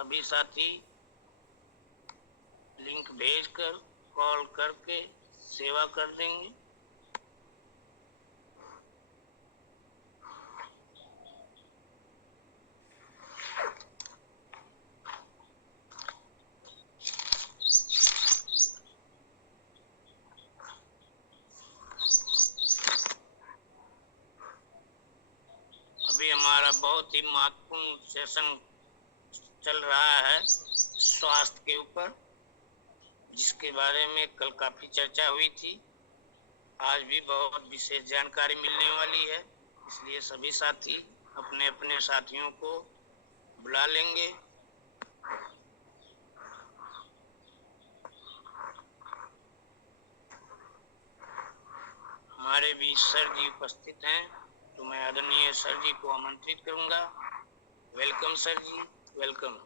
सभी साथी लिंक भेजकर कॉल करके सेवा कर देंगे। अभी हमारा बहुत ही महत्वपूर्ण सेशन चल रहा है स्वास्थ्य के ऊपर, जिसके बारे में कल काफी चर्चा हुई थी। आज भी बहुत विशेष जानकारी मिलने वाली है, इसलिए सभी साथी अपने अपने साथियों को बुला लेंगे। हमारे बीच सर जी उपस्थित हैं, तो मैं आदरणीय सर जी को आमंत्रित करूंगा। वेलकम सर जी, वेलकम।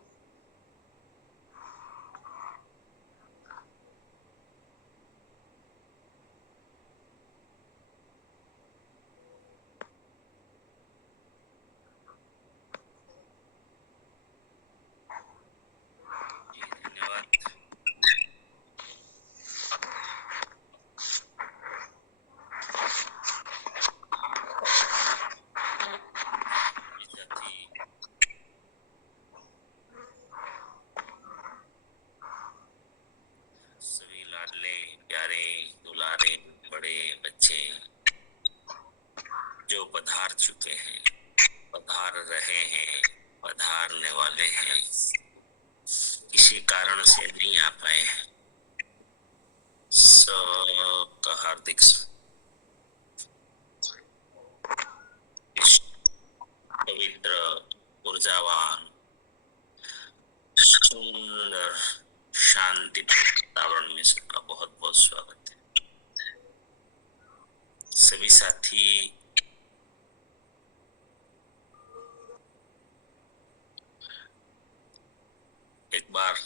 जो पधार चुके हैं, पधार रहे हैं, पधारने वाले हैं, किसी कारण से नहीं आ पाए हैं, सबका हार्दिक पवित्र, ऊर्जावान, सुंदर, शांति वातावरण में सबका बहुत बहुत स्वागत है। सभी साथी एक बार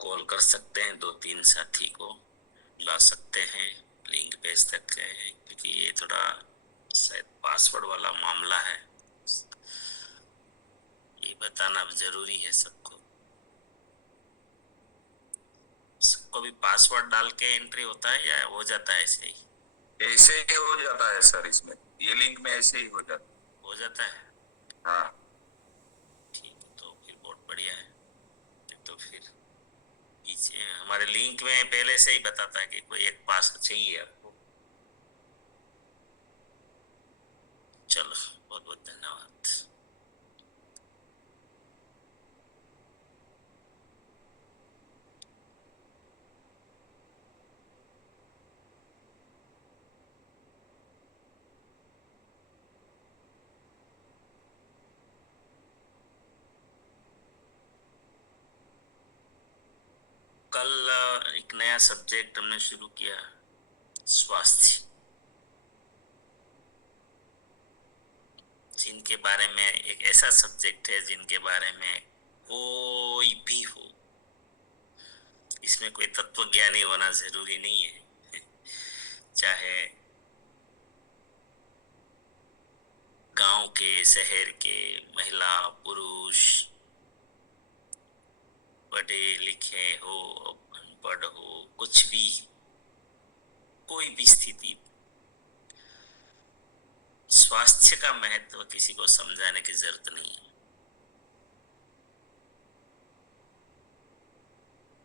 कॉल कर सकते हैं, 2-3 साथी को ला सकते हैं, लिंक भेज सकते हैं, क्योंकि ये थोड़ा शायद पासवर्ड वाला मामला है, ये बताना जरूरी है सबको। सबको भी पासवर्ड डाल के एंट्री होता है या हो जाता है ऐसे ही? ऐसे ही हो जाता है सर, इसमें ये लिंक में ऐसे ही हो जाता है। हाँ ठीक है, तो फिर बहुत बढ़िया है। तो फिर पीछे हमारे लिंक में पहले से ही बताता है कि कोई एक पास चाहिए आपको। चलो, बहुत बहुत धन्यवाद। कल एक नया सब्जेक्ट हमने शुरू किया, स्वास्थ्य, जिनके बारे में एक ऐसा सब्जेक्ट है जिनके बारे में कोई भी हो, इसमें कोई तत्वज्ञानी होना जरूरी नहीं है, चाहे गांव के, शहर के, महिला, पुरुष, पढ़े लिखे हो, अनपढ़ हो, कुछ भी, कोई भी स्थिति, स्वास्थ्य का महत्व किसी को समझाने की जरूरत नहीं है।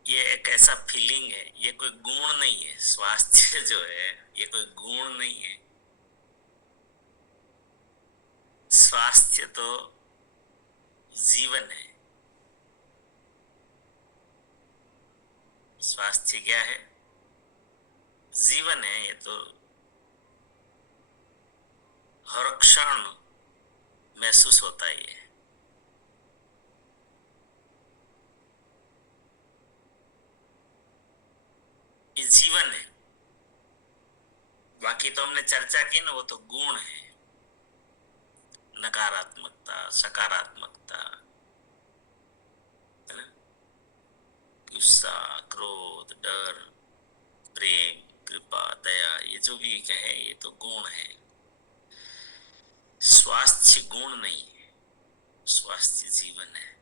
ये एक ऐसा फीलिंग है, ये कोई गुण नहीं है। स्वास्थ्य जो है ये कोई गुण नहीं है। स्वास्थ्य तो जीवन है। स्वास्थ्य क्या है? जीवन है। ये तो हर क्षण महसूस होता ही है। ये जीवन है। बाकी तो हमने चर्चा की ना, वो तो गुण है, नकारात्मकता, सकारात्मकता, है ना? गुस्सा, क्रोध, डर, प्रेम, कृपा, दया, ये जो भी कहे ये तो गुण है। स्वास्थ्य गुण नहीं है। स्वास्थ्य जीवन है।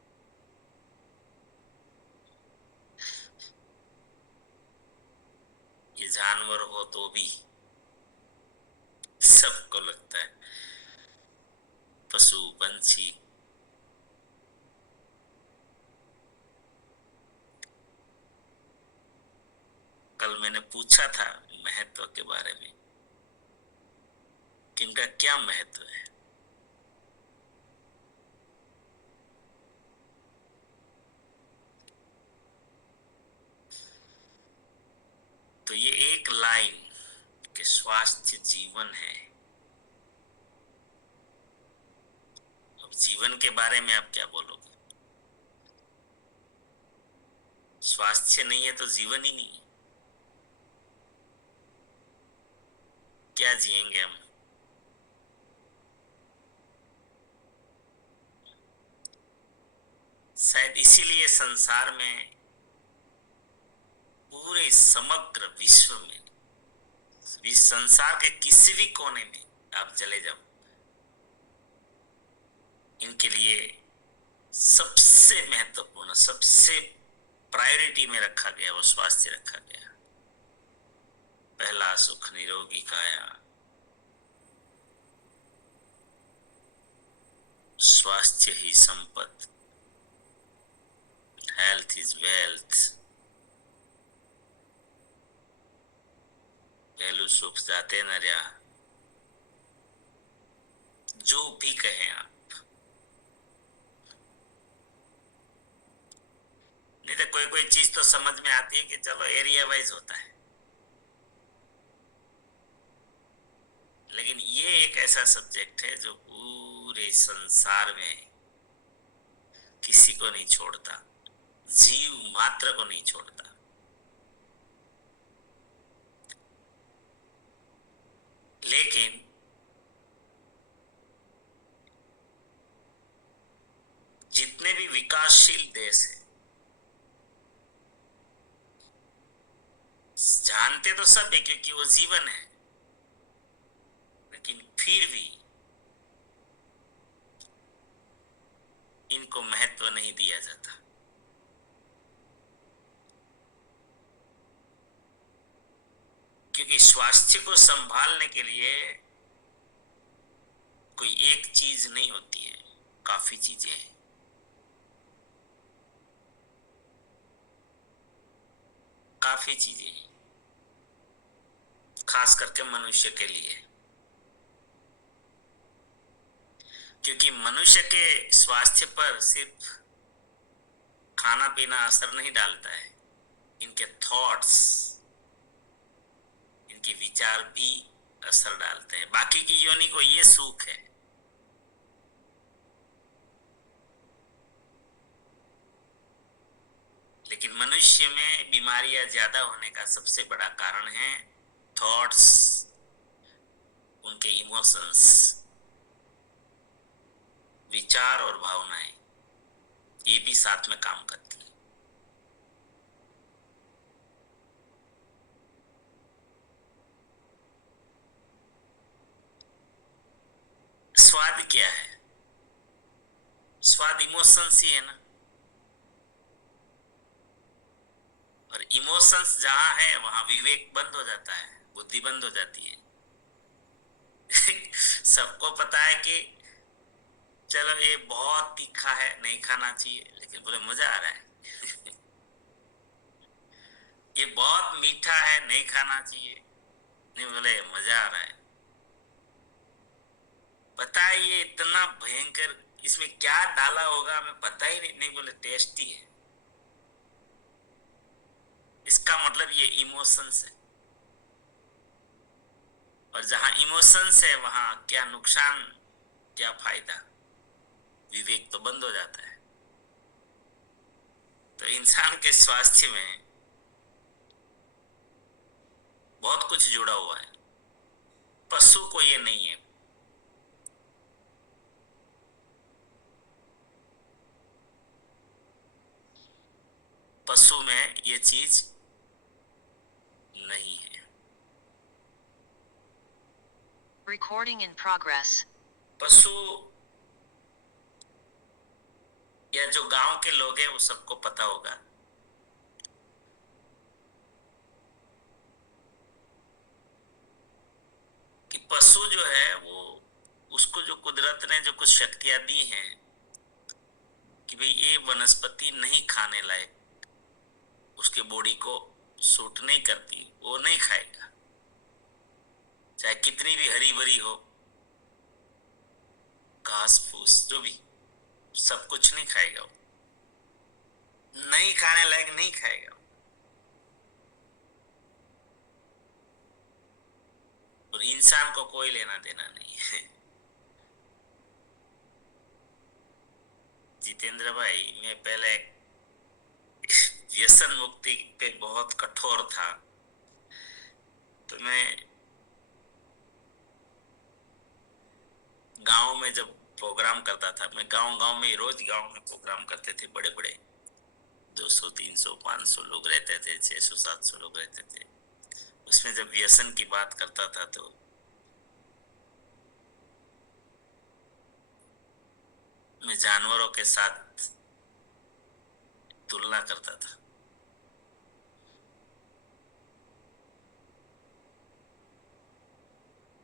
ये जानवर हो तो भी सबको लगता है, पशु पंछी, कल मैंने पूछा था महत्व के बारे में कि इनका क्या महत्व है। तो ये एक लाइन कि स्वास्थ्य जीवन है। अब जीवन के बारे में आप क्या बोलोगे? स्वास्थ्य नहीं है तो जीवन ही नहीं है। क्या जिएंगे हम? शायद इसीलिए संसार में, पूरे समग्र विश्व में, इस संसार के किसी भी कोने में आप चले जाओ, इनके लिए सबसे महत्वपूर्ण, सबसे प्रायोरिटी में रखा गया वो स्वास्थ्य रखा गया। पहला सुख निरोगी काया, स्वास्थ्य ही संपत्ति, हेल्थ इज वेल्थ। पहलू सुख जाते न रहा, जो भी कहें आप। नहीं तो कोई कोई चीज तो समझ में आती है कि चलो एरिया वाइज होता है, लेकिन ये एक ऐसा सब्जेक्ट है जो पूरे संसार में किसी को नहीं छोड़ता, जीव मात्र को नहीं छोड़ता। लेकिन जितने भी विकासशील देश हैं, जानते तो सब है क्योंकि वो जीवन है, लेकिन फिर भी इनको महत्व नहीं दिया जाता। क्योंकि स्वास्थ्य को संभालने के लिए कोई एक चीज नहीं होती है, काफी चीजें हैं। काफी चीजें हैं, खास करके मनुष्य के लिए। क्योंकि मनुष्य के स्वास्थ्य पर सिर्फ खाना पीना असर नहीं डालता है, इनके थॉट्स, इनके विचार भी असर डालते हैं। बाकी की योनि को ये सुख है, लेकिन मनुष्य में बीमारियां ज्यादा होने का सबसे बड़ा कारण है थॉट्स, उनके इमोशंस, विचार और भावनाएं, ये भी साथ में काम करती है। स्वाद क्या है? स्वाद इमोशंस ही है ना, और इमोशंस जहां है वहां विवेक बंद हो जाता है, बुद्धि बंद हो जाती है। सबको पता है कि चलो ये बहुत तीखा है, नहीं खाना चाहिए, लेकिन बोले मजा आ रहा है। ये बहुत मीठा है, नहीं खाना चाहिए, नहीं बोले मजा आ रहा है। पता है ये इतना भयंकर, इसमें क्या डाला होगा हमें पता ही नहीं, नहीं बोले टेस्टी है। इसका मतलब ये इमोशंस है, और जहां इमोशंस है वहां क्या नुकसान, क्या फायदा, विवेक तो बंद हो जाता है। तो इंसान के स्वास्थ्य में बहुत कुछ जुड़ा हुआ है, पशु को ये नहीं है। पशु में ये चीज नहीं है। Recording in progress. पशु या जो गांव के लोग हैं वो सबको पता होगा कि पशु जो है वो, उसको जो कुदरत ने जो कुछ शक्तियां दी हैं कि भाई ये वनस्पति नहीं खाने लायक, उसके बॉडी को सूट नहीं करती, वो नहीं खाएगा, चाहे कितनी भी हरी भरी हो, घास फूस जो भी, सब कुछ नहीं खाएगा वो, नहीं खाने लायक नहीं खाएगा। और इंसान को कोई लेना देना नहीं है। जितेंद्र भाई, मैं पहले व्यसन मुक्ति पे बहुत कठोर था, तो मैं गांव में जब प्रोग्राम करता था, मैं गांव में रोज गांव में प्रोग्राम करते थे, बड़े बड़े 200 300 500 लोग रहते थे, 600 700 लोग रहते थे। उसमें जब व्यसन की बात करता था तो मैं जानवरों के साथ तुलना करता था।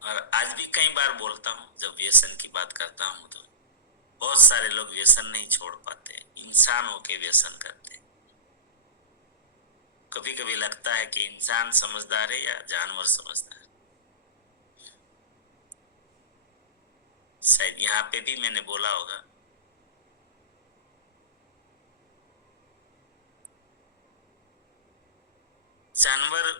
और आज भी कई बार बोलता हूँ, जब व्यसन की बात करता हूँ तो बहुत सारे लोग व्यसन नहीं छोड़ पाते, इंसान होके व्यसन करते। कभी कभी लगता है कि इंसान समझदार है या जानवर समझदार। शायद यहाँ पे भी मैंने बोला होगा, जानवर,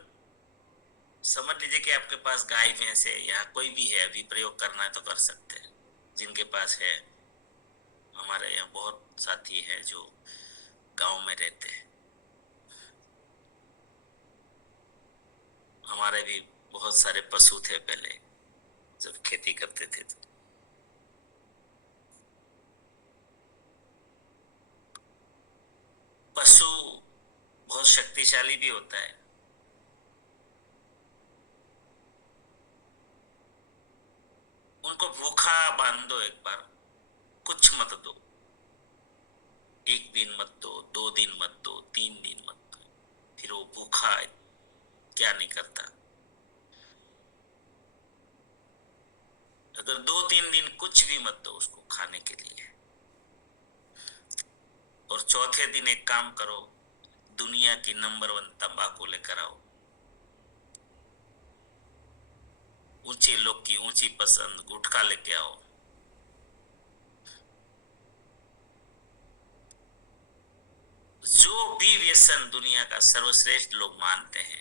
समझ लीजिए कि आपके पास गाय भैंस है या कोई भी है, अभी प्रयोग करना है तो कर सकते हैं, जिनके पास है। हमारे यहाँ बहुत साथी है जो गांव में रहते हैं, हमारे भी बहुत सारे पशु थे पहले जब खेती करते थे तो। पशु बहुत शक्तिशाली भी होता है। उनको भूखा बांध दो एक बार, कुछ मत दो, 1 दिन मत दो, 2 दिन मत दो, 3 दिन मत दो, फिर वो भूखा क्या नहीं करता। अगर 2-3 दिन कुछ भी मत दो उसको खाने के लिए, और चौथे दिन एक काम करो, दुनिया की नंबर 1 तंबाकू लेकर आओ, ऊंचे लोग की ऊंची पसंद गुटखा लेके आओ, जो भी व्यसन दुनिया का सर्वश्रेष्ठ लोग मानते हैं,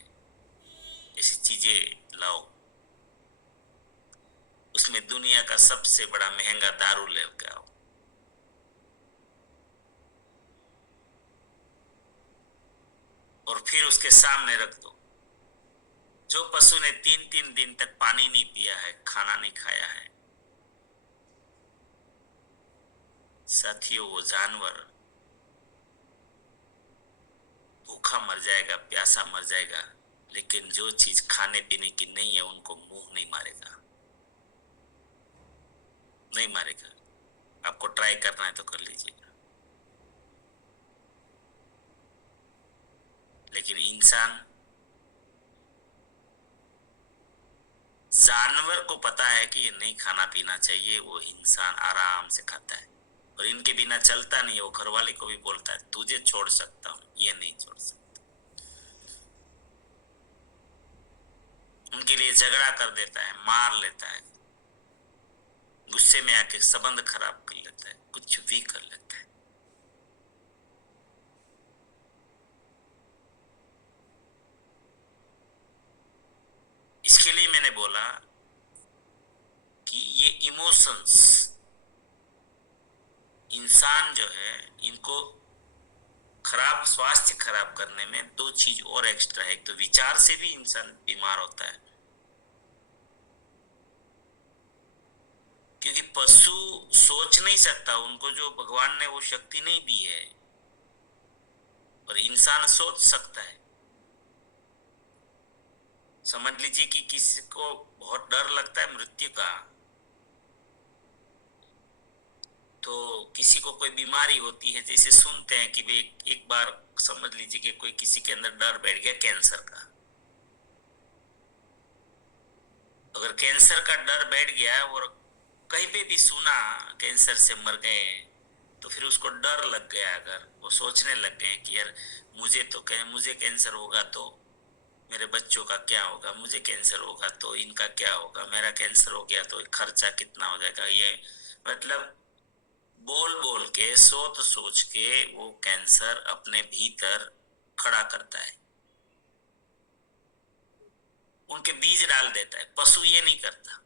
ऐसी चीजें लाओ। उसमें दुनिया का सबसे बड़ा महंगा दारू लेकर आओ, और फिर उसके सामने रख दो। जो पशु ने 3-3 दिन तक पानी नहीं पिया है, खाना नहीं खाया है, साथियों, वो जानवर भूखा मर जाएगा, प्यासा मर जाएगा, लेकिन जो चीज खाने पीने की नहीं है उनको मुंह नहीं मारेगा, नहीं मारेगा। आपको ट्राई करना है तो कर लीजिएगा। लेकिन इंसान, जानवर को पता है कि ये नहीं खाना पीना चाहिए, वो इंसान आराम से खाता है, और इनके बिना चलता नहीं है। वो घरवाले को भी बोलता है तुझे छोड़ सकता हूं, ये नहीं छोड़ सकता। उनके लिए झगड़ा कर देता है, मार लेता है, गुस्से में आके संबंध खराब कर लेता है, कुछ भी कर लेता है। इसके लिए मैंने बोला कि ये इमोशंस, इंसान जो है, इनको खराब, स्वास्थ्य खराब करने में 2 चीज और एक्स्ट्रा है। एक तो विचार से भी इंसान बीमार होता है, क्योंकि पशु सोच नहीं सकता, उनको जो भगवान ने वो शक्ति नहीं दी है, और इंसान सोच सकता है। समझ लीजिए कि किसी को बहुत डर लगता है मृत्यु का, तो किसी किसी को कोई बीमारी होती है, जैसे सुनते हैं कि भाई एक बार समझ लीजिए कि कोई किसी के अंदर डर बैठ गया कैंसर का। अगर कैंसर का डर बैठ गया और कहीं पे भी सुना कैंसर से मर गए, तो फिर उसको डर लग गया, अगर वो सोचने लग गए कि यार मुझे कैंसर होगा तो मेरे बच्चों का क्या होगा, मुझे कैंसर होगा तो इनका क्या होगा, मेरा कैंसर हो गया तो खर्चा कितना हो जाएगा, ये मतलब बोल बोल के सोच सोच के वो कैंसर अपने भीतर खड़ा करता है, उनके बीज डाल देता है। पशु ये नहीं करता,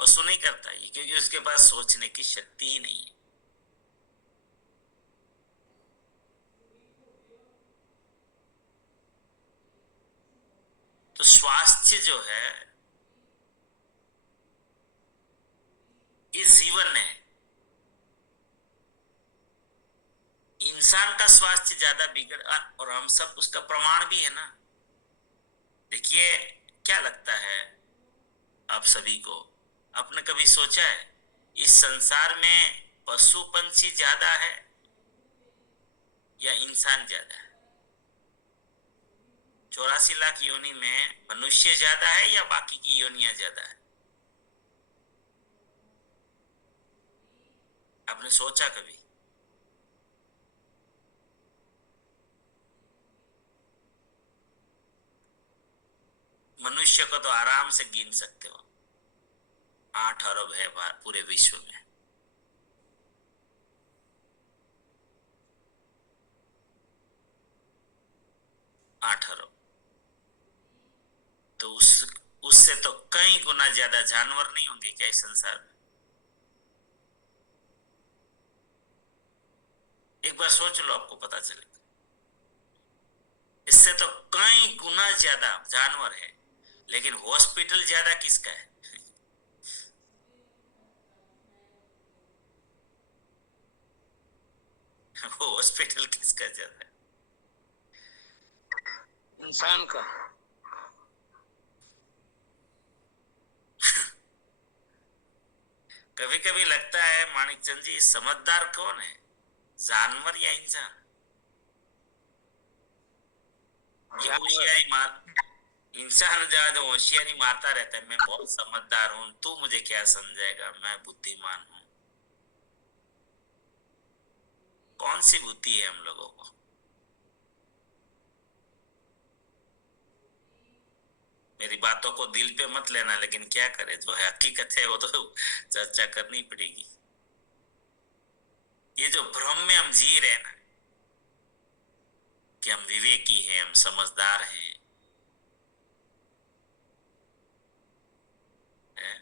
पशु नहीं करता ये, क्योंकि उसके पास सोचने की शक्ति ही नहीं है। तो स्वास्थ्य जो है ये जीवन है। इंसान का स्वास्थ्य ज्यादा बिगड़, और हम सब उसका प्रमाण भी है ना। देखिए, क्या लगता है आप सभी को, आपने कभी सोचा है इस संसार में पशु पंछी ज्यादा है या इंसान ज्यादा है? 84 लाख योनि में मनुष्य ज्यादा है या बाकी की योनियां ज्यादा है? आपने सोचा कभी? मनुष्य को तो आराम से गिन सकते हो, 8 अरब है पूरे विश्व में। आठ अरब, तो उससे तो कई गुना ज्यादा जानवर नहीं होंगे क्या इस संसार में? एक बार सोच लो, आपको पता चलेगा। इससे तो कई गुना ज्यादा जानवर है, लेकिन हॉस्पिटल ज्यादा किसका है? वो हॉस्पिटल किसका ज्यादा है? इंसान का। कभी कभी लगता है मानिकचंद जी, समझदार कौन है, जानवर या इंसान? ये जानवर। होशियारी मार इंसान ज्यादा होशियारी मारता रहता है, मैं बहुत समझदार हूं, तू मुझे क्या समझाएगा, मैं बुद्धिमान हूं। कौन सी बुद्धि है हम लोगों को? मेरी बातों को दिल पे मत लेना, लेकिन क्या करे, जो है हकीकत है वो तो चर्चा करनी पड़ेगी। ये जो भ्रम में हम जी रहे हैं ना कि हम विवेकी हैं, हम समझदार हैं, हैं?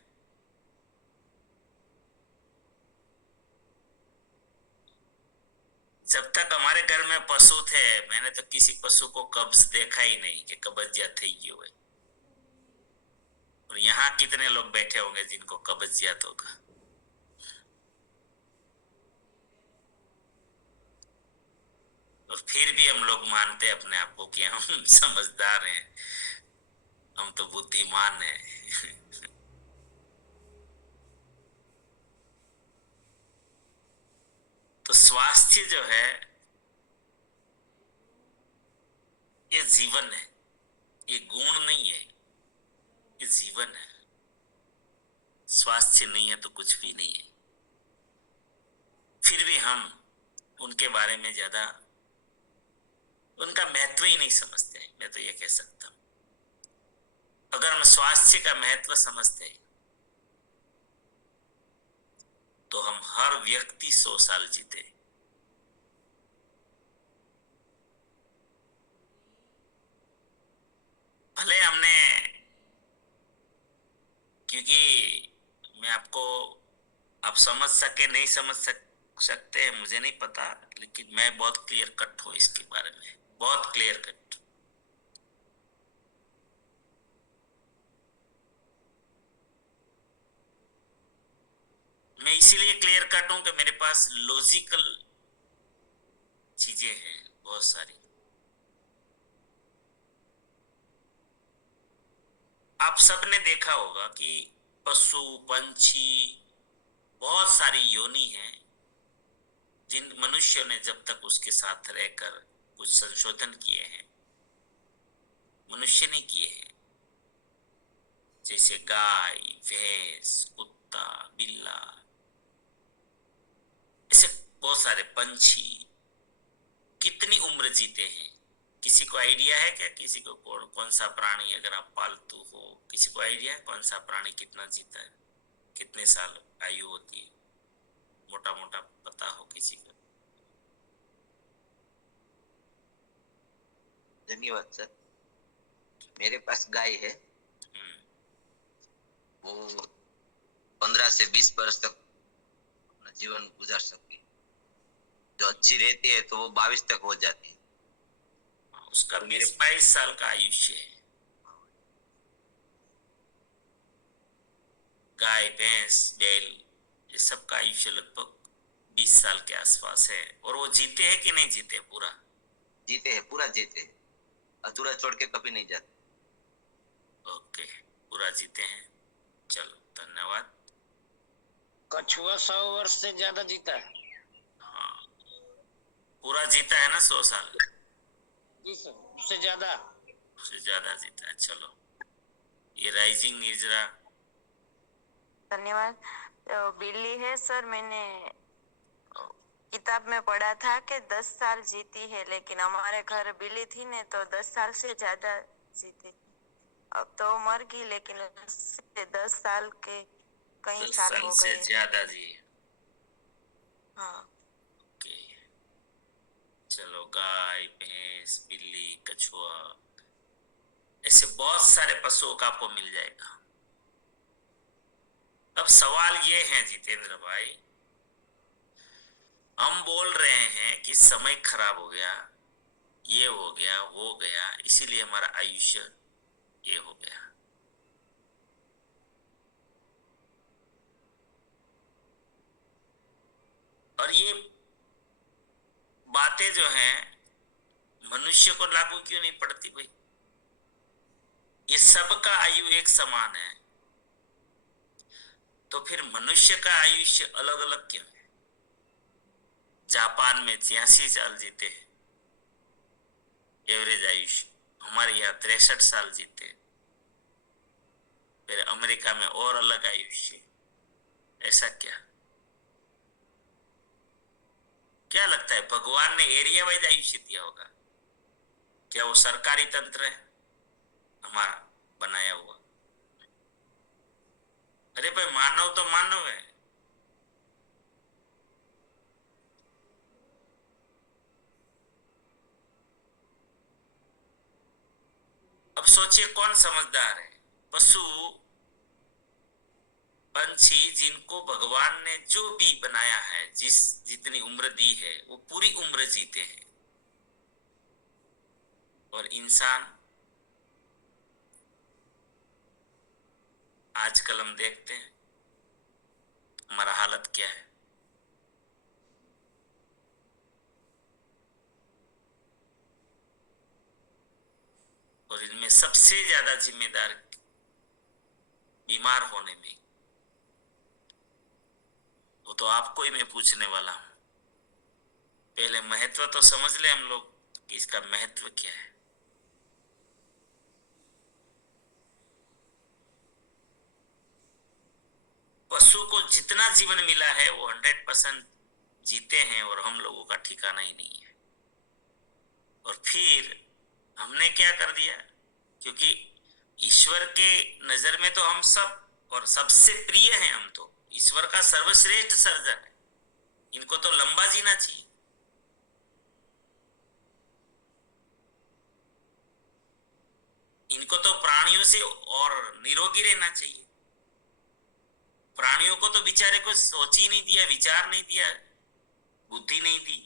जब तक हमारे घर में पशु थे, मैंने तो किसी पशु को कब्ज देखा ही नहीं कि कब्जियत थी हुए। और यहाँ कितने लोग बैठे होंगे जिनको कब्जियत होगा। और फिर भी हम लोग मानते अपने आप को कि हम समझदार हैं, हम तो बुद्धिमान हैं। तो स्वास्थ्य जो है ये जीवन है, ये गुण नहीं है, ये जीवन है। स्वास्थ्य नहीं है तो कुछ भी नहीं है। फिर भी हम उनके बारे में ज्यादा, उनका महत्व ही नहीं समझते हैं, मैं तो ये कह सकता हूं। अगर हम स्वास्थ्य का महत्व समझते हैं तो हम हर व्यक्ति 100 साल जीते। भले हमने, क्योंकि मैं आपको, आप समझ सके नहीं सकते मुझे नहीं पता, लेकिन मैं बहुत क्लियर कट हूं इसके बारे में, बहुत क्लियर कट। मैं इसीलिए क्लियर कट हूं कि मेरे पास लॉजिकल चीजें हैं बहुत सारी। आप सबने देखा होगा कि पशु पंछी बहुत सारी योनि हैं जिन मनुष्यों ने जब तक उसके साथ रहकर कुछ संशोधन किए हैं, मनुष्य ने किए हैं, जैसे गाय, भैंस, कुत्ता, बिल्ला, ऐसे बहुत सारे पंछी कितनी उम्र जीते हैं। किसी को आइडिया है क्या? किसी को कौन सा प्राणी, अगर आप पालतू हो, किसी को आइडिया है कौन सा प्राणी कितना जीता है, कितने साल आयु होती है? मोटा मोटा पता हो किसी को? धन्यवाद सर। मेरे पास गाय है, वो 15 से 20 वर्ष तक अपना जीवन गुजार सकती है। जो अच्छी रहती है तो वो 22 तक हो जाती है। उसका 20-22 साल का आयुष्य है। गाय, भैंस, बैल, ये सब का आयुष्य लगभग 20 साल के आसपास है। और वो जीते हैं कि नहीं जीते? पूरा जीते हैं, पूरा जीते हैं, अधूरा छोड़ के कभी नहीं जाते। ओके, पूरा जीते हैं। चलो, धन्यवाद। कछुआ 100 वर्ष से ज्यादा जीता है। हाँ, पूरा जीता है ना 100 साल? जी सर, उससे ज्यादा। उससे ज्यादा जीता है। चलो, ये राइजिंग निजरा। धन्यवाद। तो बिल्ली है सर, मैंने किताब में पढ़ा था कि 10 साल जीती है, लेकिन हमारे घर बिल्ली थी ने तो 10 साल से ज्यादा जीती। अब तो मर गई, लेकिन उससे 10 साल के कई 10 साल साल हो से गए। ज्यादा जी। हाँ। ओके, चलो, गाय, भैंस, बिल्ली, कछुआ, ऐसे बहुत सारे पशुओं का आपको मिल जाएगा। अब सवाल ये है जितेंद्र भाई, हम बोल रहे हैं कि समय खराब हो गया, ये हो गया, वो गया, इसीलिए हमारा आयुष्य ये हो गया। और ये बातें जो हैं मनुष्य को लागू क्यों नहीं पड़ती भाई? ये सबका आयु एक समान है, तो फिर मनुष्य का आयुष्य अलग अलग क्यों है? जापान में 86 साल जीते हैं एवरेज आयुष्य, हमारे यहाँ 63 साल जीते हैं। फिर अमेरिका में और अलग आयुष्य, ऐसा क्या? क्या लगता है, भगवान ने एरिया वाइज आयुष्य दिया होगा क्या? वो सरकारी तंत्र है हमारा बनाया हुआ? अरे भाई, मानव तो मानव है। अब सोचिए कौन समझदार है? पशु, पंछी, जिनको भगवान ने जो भी बनाया है, जितनी उम्र दी है, वो पूरी उम्र जीते हैं। और इंसान, आजकल हम देखते हैं हमारा हालत क्या है। और इनमें सबसे ज्यादा जिम्मेदार बीमार होने में, वो तो आपको ही मैं पूछने वाला हूं। पहले महत्व तो समझ ले हम लोग कि इसका महत्व क्या है। पशु को जितना जीवन मिला है वो 100% जीते हैं, और हम लोगों का ठिकाना ही नहीं है। और फिर हमने क्या कर दिया? क्योंकि ईश्वर के नजर में तो हम सब और सबसे प्रिय हैं, हम तो ईश्वर का सर्वश्रेष्ठ सर्जन है, इनको तो लंबा जीना चाहिए। इनको तो प्राणियों से और निरोगी रहना चाहिए। प्राणियों को तो बेचारे को सोच ही नहीं दिया, विचार नहीं दिया, बुद्धि नहीं दी।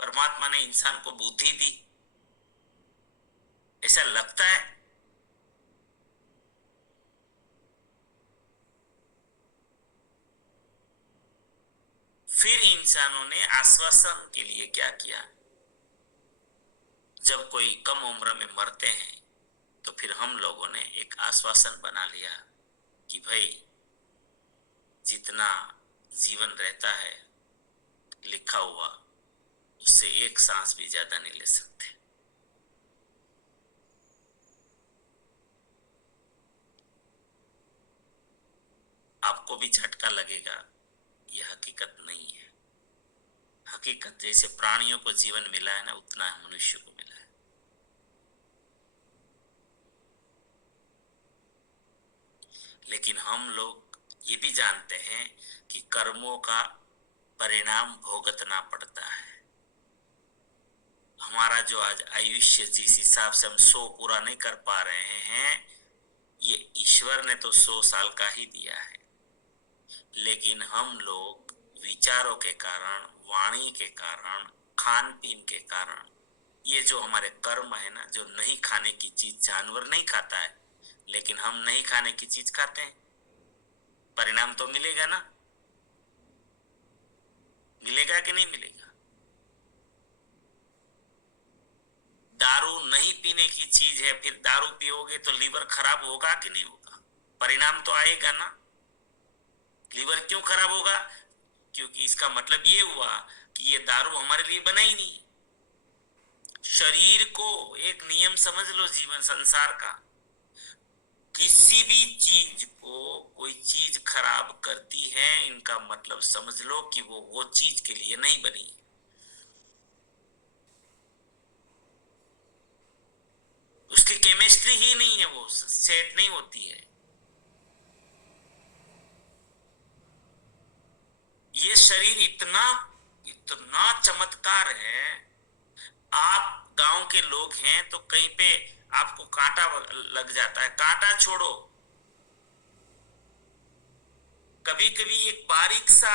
परमात्मा ने इंसान को बुद्धि दी, ऐसा लगता है। फिर इंसानों ने आश्वासन के लिए क्या किया? जब कोई कम उम्र में मरते हैं तो फिर हम लोगों ने एक आश्वासन बना लिया कि भाई जितना जीवन रहता है लिखा हुआ, उससे एक सांस भी ज्यादा नहीं ले सकते। आपको भी झटका लगेगा, यह हकीकत नहीं है। हकीकत जैसे प्राणियों को जीवन मिला है ना, उतना मनुष्य को मिला है। लेकिन हम लोग ये भी जानते हैं कि कर्मों का परिणाम भुगतना पड़ता है। हमारा जो आज आयुष्य जिस हिसाब से हम 100 पूरा नहीं कर पा रहे हैं, ये ईश्वर ने तो 100 साल का ही दिया है, लेकिन हम लोग विचारों के कारण, वाणी के कारण, खान पीन के कारण, ये जो हमारे कर्म है ना, जो नहीं खाने की चीज जानवर नहीं खाता है, लेकिन हम नहीं खाने की चीज खाते हैं, परिणाम तो मिलेगा ना? मिलेगा कि नहीं मिलेगा? दारू नहीं पीने की चीज है, फिर दारू पियोगे तो लीवर खराब होगा कि नहीं होगा? परिणाम तो आएगा ना। लीवर क्यों खराब होगा? क्योंकि इसका मतलब ये हुआ कि ये दारू हमारे लिए बना ही नहीं। शरीर को एक नियम समझ लो जीवन संसार का, किसी भी चीज को कोई चीज खराब करती है, इनका मतलब समझ लो कि वो चीज के लिए नहीं बनी। उसकी केमिस्ट्री ही नहीं है, वो सेट नहीं होती है। ये शरीर इतना इतना चमत्कार है। आप गांव के लोग हैं तो कहीं पे आपको कांटा लग जाता है, कांटा छोड़ो, कभी कभी एक बारीक सा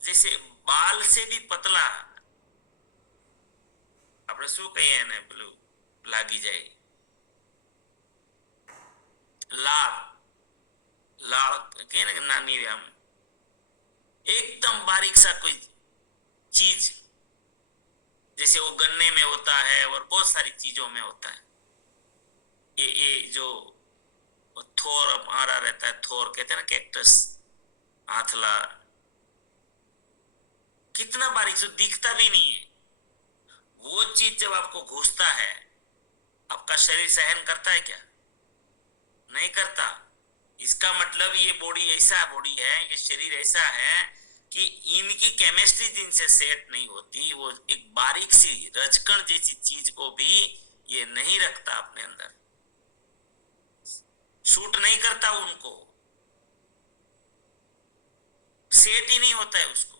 जैसे बाल से भी पतला આપણે શું કહીએ એને, પેલું લાગી જાય, લાળ લાળ કહીએ ને, નાની આમ एकदम बारीक सा कोई चीज, जैसे वो गन्ने में होता है और बहुत सारी चीजों में होता है। ये जो थोर हमारा रहता है, थोर कहते हैं ना, कैक्टस, आंथला, कितना बारीक, जो दिखता भी नहीं है, वो चीज जब आपको घुसता है, आपका शरीर सहन करता है क्या? नहीं करता। इसका मतलब ये बॉडी ऐसा बॉडी है, ये शरीर ऐसा है कि इनकी केमिस्ट्री जिनसे सेट नहीं होती, वो एक बारीक सी रजकण जैसी चीज को भी ये नहीं रखता अपने अंदर, सूट नहीं करता, उनको सेट ही नहीं होता है उसको।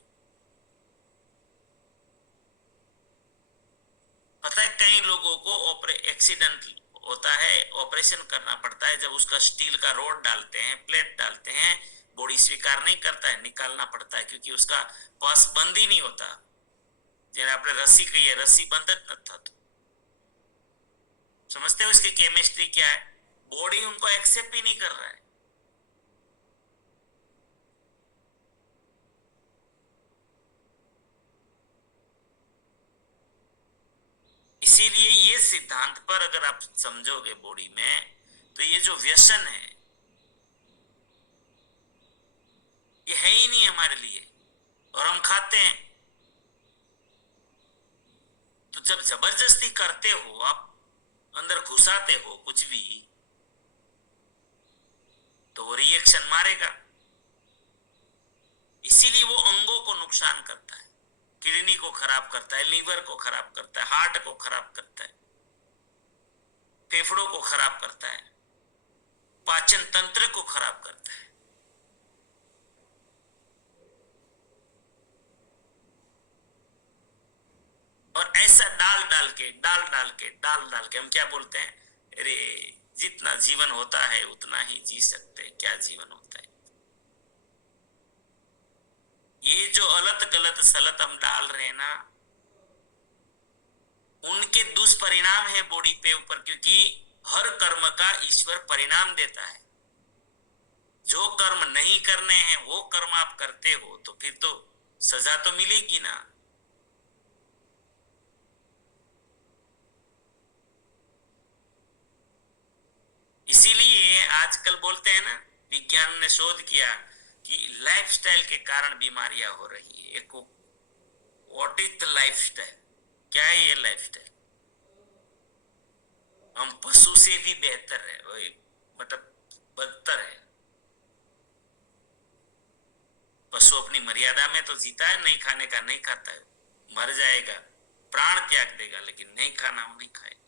पता है कई लोगों को एक्सीडेंट होता है, ऑपरेशन करना पड़ता है, जब उसका स्टील का रोड डालते हैं, प्लेट डालते हैं, बॉडी स्वीकार नहीं करता है, निकालना पड़ता है, क्योंकि उसका पास बंद ही नहीं होता। जैसे आपने रस्सी कही है, रस्सी बंद न था, तो समझते हो इसकी केमिस्ट्री क्या है? बॉडी उनको एक्सेप्ट ही नहीं कर रहा है। इसीलिए ये सिद्धांत पर अगर आप समझोगे बॉडी में, तो ये जो व्यसन है ये है ही नहीं हमारे लिए, और हम खाते हैं। तो जब जबरदस्ती करते हो, आप अंदर घुसाते हो कुछ भी, तो वो रिएक्शन मारेगा। इसीलिए वो अंगों को नुकसान करता है, किडनी को खराब करता है, लीवर को खराब करता है, हार्ट को खराब करता है, फेफड़ों को खराब करता है, पाचन तंत्र को खराब करता है। और ऐसा डाल डाल के हम क्या बोलते हैं, अरे जितना जीवन होता है उतना ही जी सकते हैं, क्या जीवन होता है। ये जो अलत गलत सलत हम डाल रहे हैं ना, उनके दुष्परिणाम है बॉडी पे ऊपर, क्योंकि हर कर्म का ईश्वर परिणाम देता है। जो कर्म नहीं करने हैं वो कर्म आप करते हो, तो फिर तो सजा तो मिलेगी ना। इसीलिए आजकल बोलते हैं ना, विज्ञान ने शोध किया कि लाइफस्टाइल के कारण बीमारियां हो रही है। एक व्हाट इज द लाइफस्टाइल, क्या है ये लाइफस्टाइल? हम पशु से भी बेहतर है, मतलब बदतर है। पशु अपनी मर्यादा में तो जीता है, नहीं खाने का नहीं खाता है, मर जाएगा, प्राण त्याग देगा, लेकिन नहीं खाना वो नहीं खाएगा।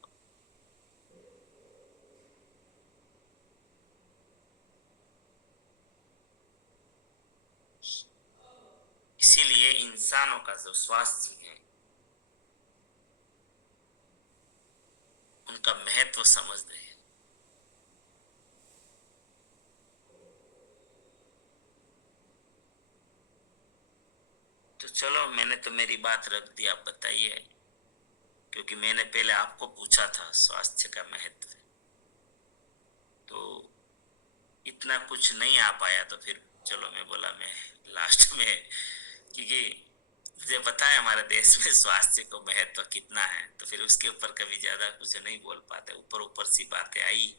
इसीलिए इंसानों का जो स्वास्थ्य है उनका महत्व समझते हैं। तो चलो, मैंने तो मेरी बात रख दी, आप बताइए, क्योंकि मैंने पहले आपको पूछा था स्वास्थ्य का महत्व, तो इतना कुछ नहीं आ पाया, तो फिर चलो मैं बोला मैं लास्ट में, क्योंकि मुझे पता है हमारे देश में स्वास्थ्य को महत्व कितना है, तो फिर उसके ऊपर कभी ज्यादा कुछ नहीं बोल पाते, ऊपर ऊपर सी बातें आई,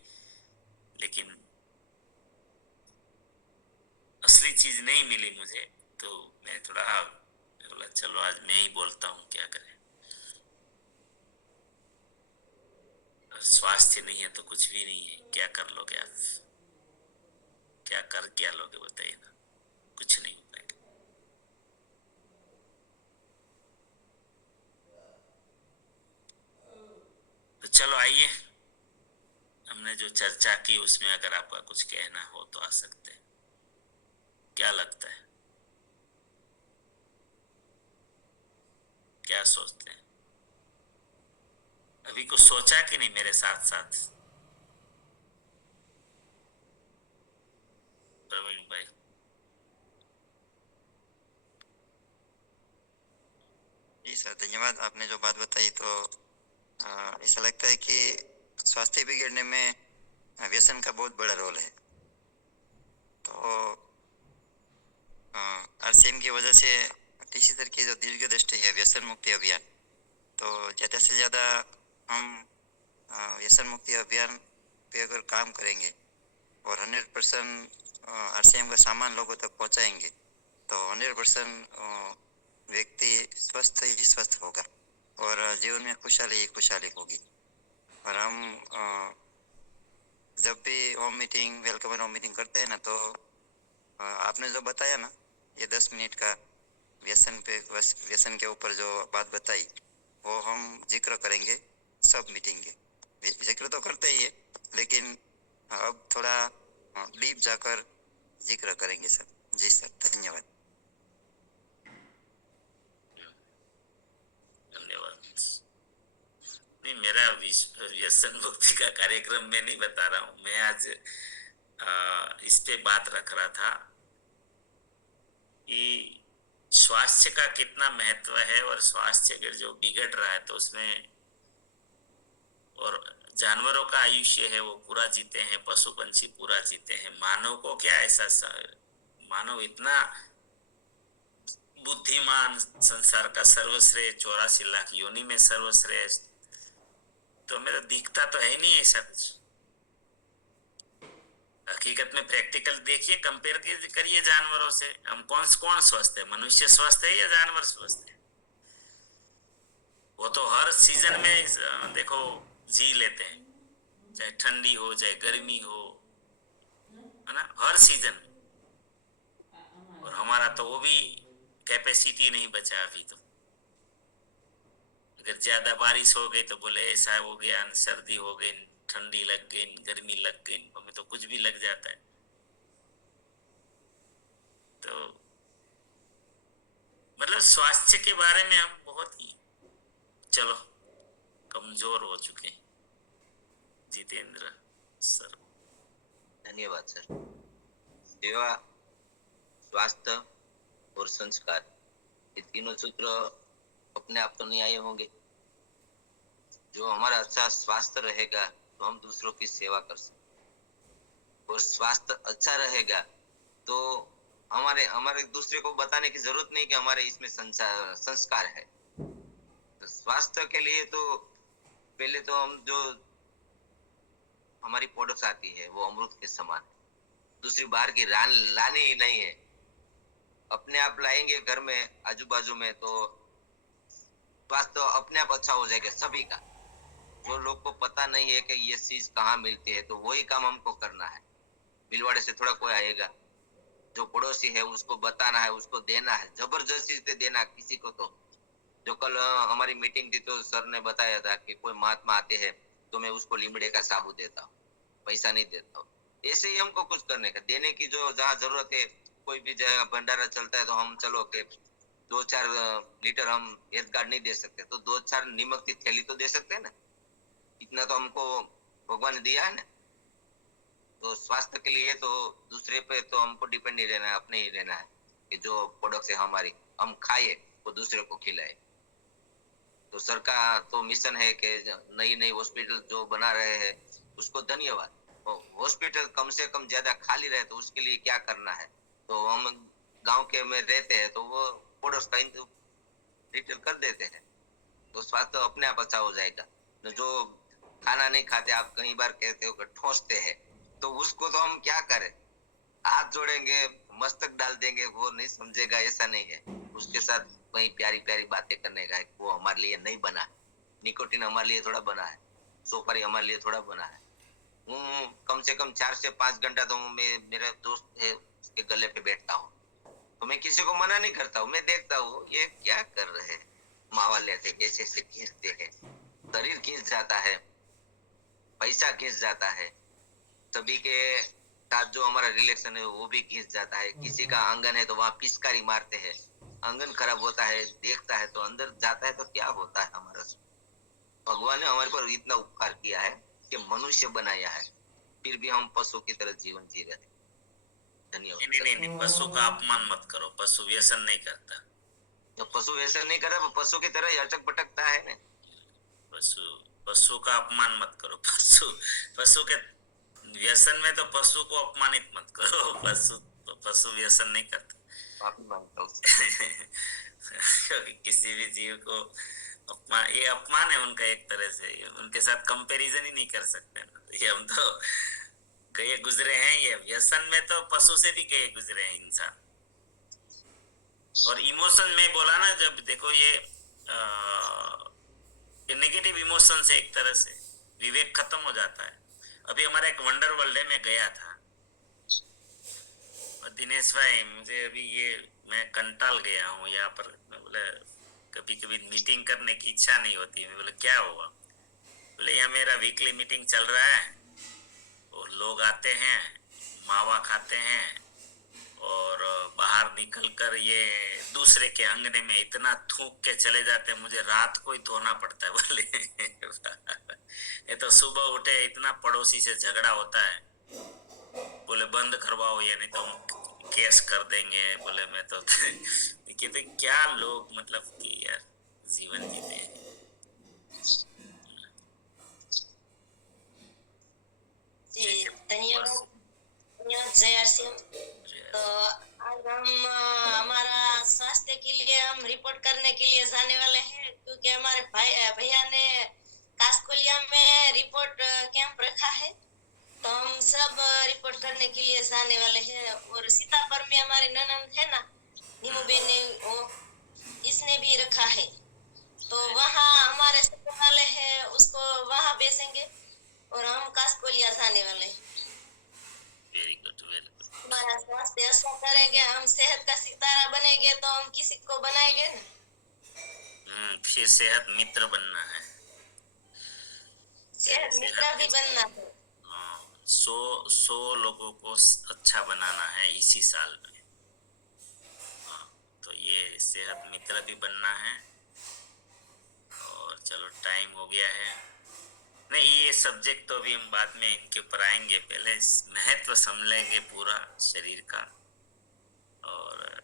लेकिन असली चीज नहीं मिली मुझे, तो मैं थोड़ा बोला चलो आज मैं ही बोलता हूँ, क्या करें। स्वास्थ्य नहीं है तो कुछ भी नहीं है, क्या कर लोगे आप, क्या लोगे बताइए ना, कुछ नहीं हो पाएगा। तो चलो आइए, हमने जो चर्चा की उसमें अगर आपका कुछ कहना हो तो आ सकते हैं, क्या लगता है, क्या सोचते हैं? अभी कुछ सोचा कि नहीं मेरे साथ साथ? प्रवीण भाई। जी सर, धन्यवाद। आपने जो बात बताई तो ऐसा लगता है कि स्वास्थ्य बिगड़ने में व्यसन का बहुत बड़ा रोल है। तो आरसीएम की वजह से टीसी सर की जो दीर्घ दृष्टि है व्यसन मुक्ति अभियान, तो ज़्यादा से ज़्यादा हम व्यसन मुक्ति अभियान पे अगर काम करेंगे और 100% आरसीएम का सामान लोगों तक पहुंचाएंगे तो 100% व्यक्ति स्वस्थ ही स्वस्थ होगा और जीवन में खुशहाली ही खुशहाली होगी। और हम जब भी home meeting, welcome home meeting करते हैं ना, तो आपने जो बताया ना ये 10 मिनट का व्यसन के ऊपर जो बात बताई, वो हम जिक्र करेंगे सब मीटिंग के। जिक्र तो करते ही है, लेकिन अब थोड़ा डीप जाकर जिक्र करेंगे सर। जी सर, धन्यवाद। धन्यवाद। नहीं, मेरा व्यसन मुक्ति का कार्यक्रम मैं नहीं बता रहा हूँ, मैं आज इस पे बात रख रहा था कि स्वास्थ्य का कितना महत्व है, और स्वास्थ्य अगर जो बिगड़ रहा है तो उसमें, और जानवरों का आयुष्य है वो पूरा जीते हैं, पशु पंछी पूरा जीते हैं, मानव को क्या ऐसा, मानव इतना बुद्धिमान, संसार का सर्वश्रेष्ठ, 84 लाख योनि में सर्वश्रेष्ठ, तो मेरा दिखता तो है नहीं ऐसा कुछ। हकीकत में प्रैक्टिकल देखिए, कंपेयर करिए जानवरों से, हम कौन स्वस्थ है, मनुष्य स्वस्थ है या जानवर स्वस्थ है? वो तो हर सीजन में देखो जी लेते हैं, चाहे ठंडी हो चाहे गर्मी हो, है ना, हर सीजन। और हमारा तो वो भी कैपेसिटी नहीं बचा अभी तो। अगर ज्यादा बारिश हो गई तो बोले ऐसा हो गया, सर्दी हो गई, ठंडी लग गई, गर्मी लग गई, हमें तो कुछ भी लग जाता है। तो मतलब स्वास्थ्य के बारे में हम बहुत ही चलो कमजोर हो चुके हैं। जितेंद्र सर। धन्यवाद सर। सेवा, स्वास्थ्य और संस्कार, ये तीनों सूत्र अपने आप तो नहीं आए होंगे। जो हमारा अच्छा स्वास्थ्य रहेगा तो हम दूसरों की सेवा कर सकते, और स्वास्थ्य अच्छा रहेगा तो हमारे हमारे दूसरे को बताने की जरूरत नहीं कि हमारे इसमें संस्कार है। तो स्वास्थ्य के लिए तो पहले तो हम जो हमारी प्रोडक्ट्स आती है वो अमृत के समान है, दूसरी बाहर की लानी ही नहीं है। अपने आप लाएंगे घर में आजू बाजू में तो स्वास्थ्य अपने आप अच्छा हो जाएगा सभी का। जो लोग को पता नहीं है कि ये चीज कहाँ मिलती है तो वही काम हमको करना है। बिलवाड़े से थोड़ा कोई आएगा, जो पड़ोसी है उसको बताना है, उसको देना है, जबरदस्ती से देना किसी को। तो जो कल हमारी मीटिंग थी तो सर ने बताया था कि कोई महात्मा आते हैं तो मैं उसको लीमड़े का साबुन देता हूँ, पैसा नहीं देता हूँ। ऐसे ही हमको कुछ करने का, देने की जो जहाँ जरूरत है, कोई भी जगह भंडारा चलता है तो हम चलो के 2-4 लीटर हम हेल्थ कार्ड नहीं दे सकते तो 2-4 नीमक की थैली तो दे सकते हैं ना। इतना तो हमको भगवान ने दिया है ना। तो स्वास्थ्य के लिए तो दूसरे पे तो हमको डिपेंड नहीं रहना है, अपने ही रहना है कि जो प्रोडक्ट है हमारी हम खाए वो दूसरे को खिलाए। तो सर का तो मिशन है कि नई नई हॉस्पिटल जो बना रहे हैं उसको धन्यवाद। हॉस्पिटल कम से कम ज्यादा खाली रहे तो उसके लिए क्या करना है। तो हम गांव के में रहते हैं तो वो पड़ोस का डिटेल कर देते हैं तो स्वास्थ्य अपने आप अच्छा हो जाएगा। जो खाना नहीं खाते, आप कई बार कहते हो कि ठोसते हैं, तो उसको तो हम क्या करें, हाथ जोड़ेंगे, मस्तक डाल देंगे, वो नहीं समझेगा ऐसा नहीं है। उसके साथ वही प्यारी प्यारी बातें करने का है। वो हमारे लिए नहीं बना है, निकोटिन हमारे लिए थोड़ा बना है, सोपारी हमारे लिए थोड़ा बना है। कम से कम 4 से 5 घंटा तो मैं मेरे दोस्त है उसके गले पे बैठता हूँ तो मैं किसी को मना नहीं करता हूँ। मैं देखता हूँ ये क्या कर रहे हैं, मावा लेते कैसे से खींचते हैं, शरीर खींच जाता है, पैसा खींच जाता है, सभी के साथ जो हमारा रिलेशन है वो भी खींच जाता है। किसी का आंगन है तो वहां पिचकारी मारते हैं, आंगन खराब होता है, देखता है तो अंदर जाता है तो क्या होता है हमारा। भगवान ने हमारे पर इतना उपकार किया है कि मनुष्य बनाया है, फिर भी हम पशु की तरह जीवन जी रहे हैं। धन्यवाद। नहीं, पशु का अपमान मत करो, पशु व्यसन नहीं करता। जो पशु वैसे नहीं कर रहा, पशु की तरह ही अटक भटकता है ना। पशु पशु का अपमान मत करो। पशु के व्यसन में तो पशु को अपमानित मत करो। पशु व्यसन नहीं करता। माफी मांगता हूँ। क्योंकि किसी भी जीव को ये अपमान है उनका एक तरह से, उनके साथ कंपैरिजन ही नहीं कर सकते ना। ये हम तो गए गुजरे हैं, ये व्यसन में तो पशु से भी गए गुजरे हैं इंसान। और इमोशन में बोला ना, जब देखो ये नेगेटिव इमोशन से एक तरह से विवेक खत्म हो जाता है। अभी हमारा एक वंडर वर्ल्ड है, मैं गया था और दिनेश भाई मुझे अभी ये मैं कंटाल गया हूँ यहाँ पर। मैं बोले कभी कभी मीटिंग करने की इच्छा नहीं होती। मैं बोले क्या हुआ? बोले यहाँ मेरा वीकली मीटिंग चल रहा है और लोग आते हैं, मावा खाते हैं और बाहर निकलकर ये दूसरे के अंगने में इतना थूक के चले जाते हैं, मुझे रात को ही धोना पड़ता है। बोले ये तो सुबह उठे इतना पड़ोसी से झगड़ा होता है, बोले बंद करवाओ ये नहीं तो हम केस कर देंगे। बोले मैं तो कहते क्या लोग मतलब कि यार जीवन जीते हैं। जी धन्यवाद जय सिंह। तो आज हम हमारा स्वास्थ्य के लिए हम रिपोर्ट करने के लिए जाने वाले हैं, क्योंकि हमारे भैया ने कासकोलिया में रिपोर्ट कैंप रखा है, तो हम सब रिपोर्ट करने के लिए जाने वाले हैं। और सीतापुर में हमारी ननंद है ना नीमू बेन ने, वो इसने भी रखा है, तो वहाँ हमारे सब वाले हैं उसको वहाँ भेजेंगे और हम कासकोलिया जाने वाले हैं। Very good, very good. हमारा स्वास्थ्य अच्छा करेंगे, हम सेहत का सितारा बनेंगे तो हम किसी को बनाएंगे ना। फिर सेहत मित्र बनना है, सेहत मित्र भी बनना है। 100 लोगों को अच्छा बनाना है इसी साल में। तो ये सेहत मित्र भी बनना है। और चलो टाइम हो गया है। नहीं, ये सब्जेक्ट तो अभी हम बाद में इनके ऊपर आएंगे, पहले महत्व समझेंगे पूरा शरीर का। और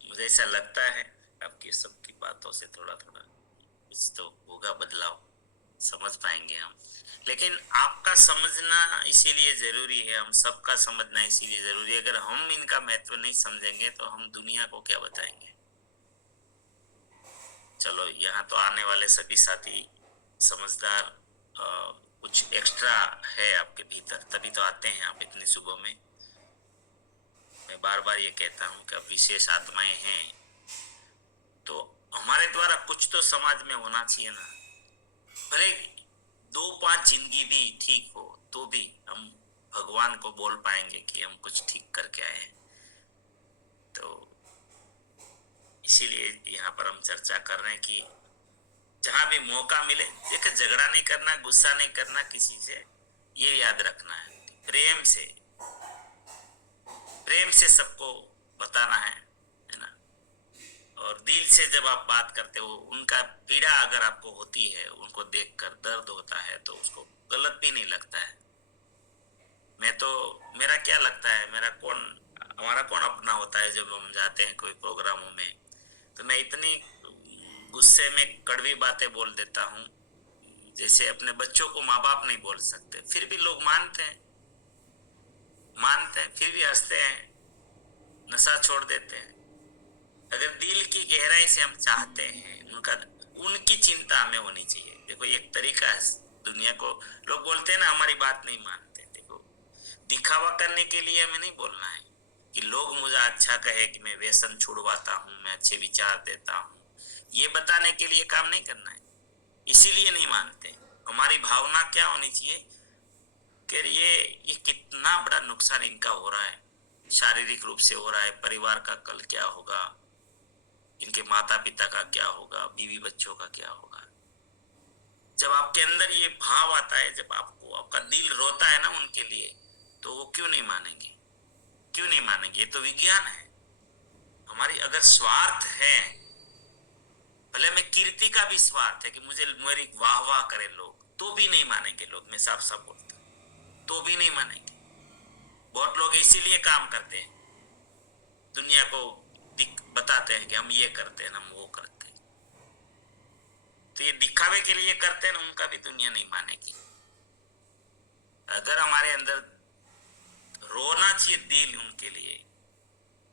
मुझे ऐसा लगता है आपकी सबकी बातों से थोड़ा थोड़ा कुछ तो होगा बदलाव, समझ पाएंगे हम। लेकिन आपका समझना इसीलिए जरूरी है, हम सबका समझना इसीलिए जरूरी है। अगर हम इनका महत्व नहीं समझेंगे तो हम दुनिया को क्या बताएंगे। चलो यहाँ तो आने वाले सभी साथी समझदार, कुछ एक्स्ट्रा है आपके भीतर, तभी तो आते हैं आप इतनी सुबह में। मैं बार बार ये कहता हूँ कि अब विशेष आत्माएं हैं तो हमारे द्वारा कुछ तो समाज में होना चाहिए ना। भले 2-5 जिंदगी भी ठीक हो तो भी हम भगवान को बोल पाएंगे कि हम कुछ ठीक करके आए हैं। तो इसीलिए यहाँ पर हम चर्चा कर रहे हैं कि जहां भी मौका मिले, देखो झगड़ा नहीं करना, गुस्सा नहीं करना किसी से, ये याद रखना है। प्रेम से सबको बताना है ना। और दिल से जब आप बात करते हो, उनका पीड़ा अगर आपको होती है, उनको देखकर दर्द होता है तो उसको गलत भी नहीं लगता है। मेरा क्या लगता है, हमारा कौन अपना होता है जब हम जाते हैं कोई प्रोग्रामों में, तो मैं इतनी गुस्से में कड़वी बातें बोल देता हूँ जैसे अपने बच्चों को माँ बाप नहीं बोल सकते, फिर भी लोग मानते हैं, फिर भी हंसते हैं, नशा छोड़ देते हैं। अगर दिल की गहराई से हम चाहते हैं, उनकी चिंता हमें होनी चाहिए। देखो एक तरीका है दुनिया को, लोग बोलते हैं ना हमारी बात नहीं मानते। देखो दिखावा करने के लिए हमें नहीं बोलना है कि लोग मुझे अच्छा कहे कि मैं व्यसन छुड़वाता हूँ, मैं अच्छे विचार देता हूँ, ये बताने के लिए काम नहीं करना है। इसीलिए नहीं मानते। हमारी भावना क्या होनी चाहिए कि ये कितना बड़ा नुकसान इनका हो रहा है, शारीरिक रूप से हो रहा है, परिवार का कल क्या होगा, इनके माता पिता का क्या होगा, बीवी बच्चों का क्या होगा। जब आपके अंदर ये भाव आता है, जब आपका दिल रोता है ना उनके लिए, तो वो क्यों नहीं मानेंगे? ये तो विज्ञान है। हमारी अगर स्वार्थ है, भले में कीर्ति का भी स्वार्थ है कि मेरी वाह करे लोग, तो भी नहीं मानेंगे लोग। मैं साफ साफ बोलता हूं, तो भी नहीं मानेंगे। बहुत लोग इसीलिए काम करते हैं, दुनिया को बताते हैं कि हम ये करते हैं, हम वो करते हैं। तो ये दिखावे के लिए करते हैं ना, उनका भी दुनिया नहीं मानेगी। अगर हमारे अंदर रोना चाहिए दिल उनके लिए,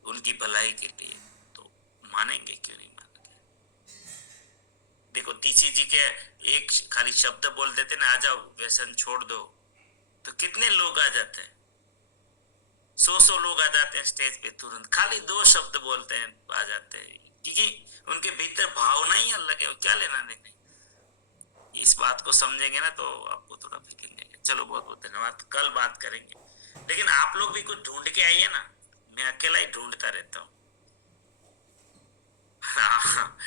उनकी भलाई के लिए, तो मानेंगे, क्यों नहीं मानेंगे। देखो तीसी जी के एक खाली शब्द बोल देते ना, आ जाओ व्यसन छोड़ दो, तो कितने लोग आ जाते हैं, 100 लोग आ जाते हैं स्टेज पे तुरंत, खाली 2 शब्द बोलते हैं आ जाते हैं, क्योंकि उनके भीतर भावना ही अलग है। क्या लेना देना। इस बात को समझेंगे ना तो आपको थोड़ा फिक्र नहीं है। चलो बहुत बहुत धन्यवाद, कल बात करेंगे। लेकिन आप लोग भी कुछ ढूंढ के आइए ना, मैं अकेला ही ढूंढता रहता हूँ। हाँ,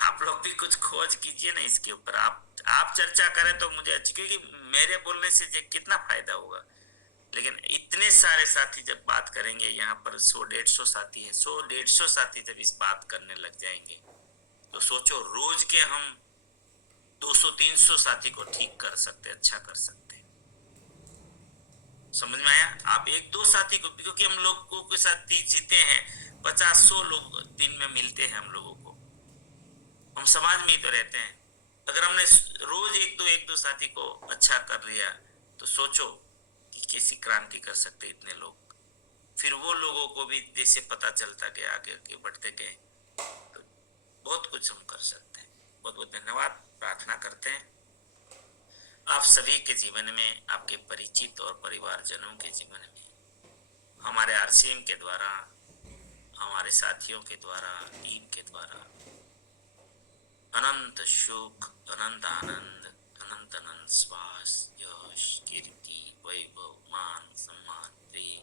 आप लोग भी कुछ खोज कीजिए ना इसके ऊपर। आप चर्चा करें तो मुझे अच्छी, क्योंकि मेरे बोलने से कितना फायदा होगा। लेकिन इतने सारे साथी जब बात करेंगे, यहाँ पर 100-150 साथी है, 100-150 साथी जब इस बात करने लग जाएंगे, तो सोचो रोज के हम 200-300 साथी को ठीक कर सकते, अच्छा कर सकते। समझ में आया? आप 1-2 साथी को, क्योंकि हम लोगों के साथ जीते हैं, 50-100 लोग दिन में मिलते हैं हम लोगों को, हम समाज में ही तो रहते हैं। अगर हमने रोज 1-2 साथी को अच्छा कर लिया, तो सोचो कि कैसी क्रांति कर सकते इतने लोग। फिर वो लोगों को भी जैसे पता चलता कि आगे बढ़ते गए, तो बहुत कुछ हम कर सकते हैं। बहुत बहुत धन्यवाद। प्रार्थना करते हैं आप सभी के जीवन में, आपके परिचित और परिवारजनों के जीवन में, हमारे आरसीएम के द्वारा, हमारे साथियों के द्वारा, टीम के द्वारा अनंत सुख, अनंत आनंद, अनंत अनंत श्वास, यश, कीर्ति, वैभव, मान, सम्मान, प्रेम,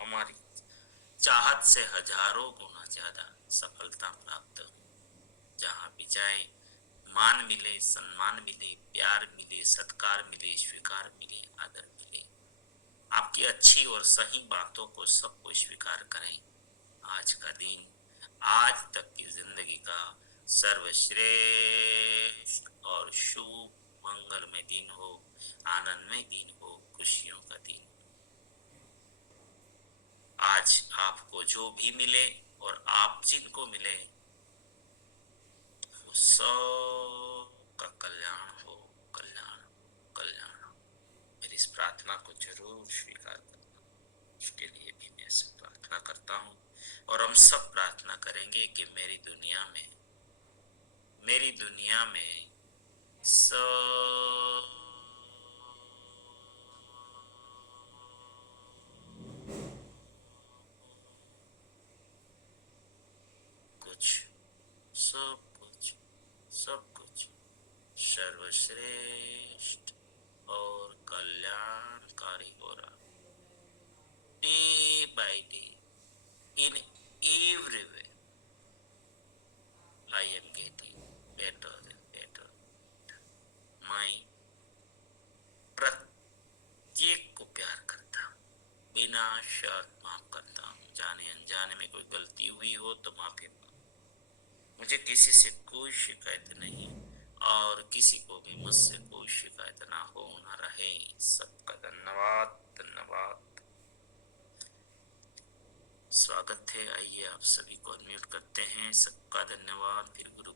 हमारी चाहत से हजारों गुना ज्यादा सफलता प्राप्त हो। जहां भी जाए मान मिले, सम्मान मिले, प्यार मिले, सत्कार मिले, स्वीकार मिले, आदर मिले। आपकी अच्छी और सही बातों को सबको स्वीकार करें। आज का दिन, आज तक की जिंदगी का सर्वश्रेष्ठ और शुभ मंगलमय दिन हो, आनंदमय दिन हो, खुशियों का दिन। आज आपको जो भी मिले और आप जिनको मिले, वो सबका कल्याण हो, कल्याण कल्याण। मेरी इस प्रार्थना को जरूर स्वीकार करना, उसके लिए भी मैं प्रार्थना करता हूँ। और हम सब प्रार्थना करेंगे कि मेरी दुनिया में सब पश्चात माफ करता हूँ। जाने अनजाने में कोई गलती हुई हो तो माफी। मुझे किसी से कोई शिकायत नहीं और किसी को भी मुझसे कोई शिकायत ना हो ना रहे। सबका धन्यवाद धन्यवाद। स्वागत है। आइए आप सभी को अनम्यूट करते हैं। सबका धन्यवाद। फिर गुरु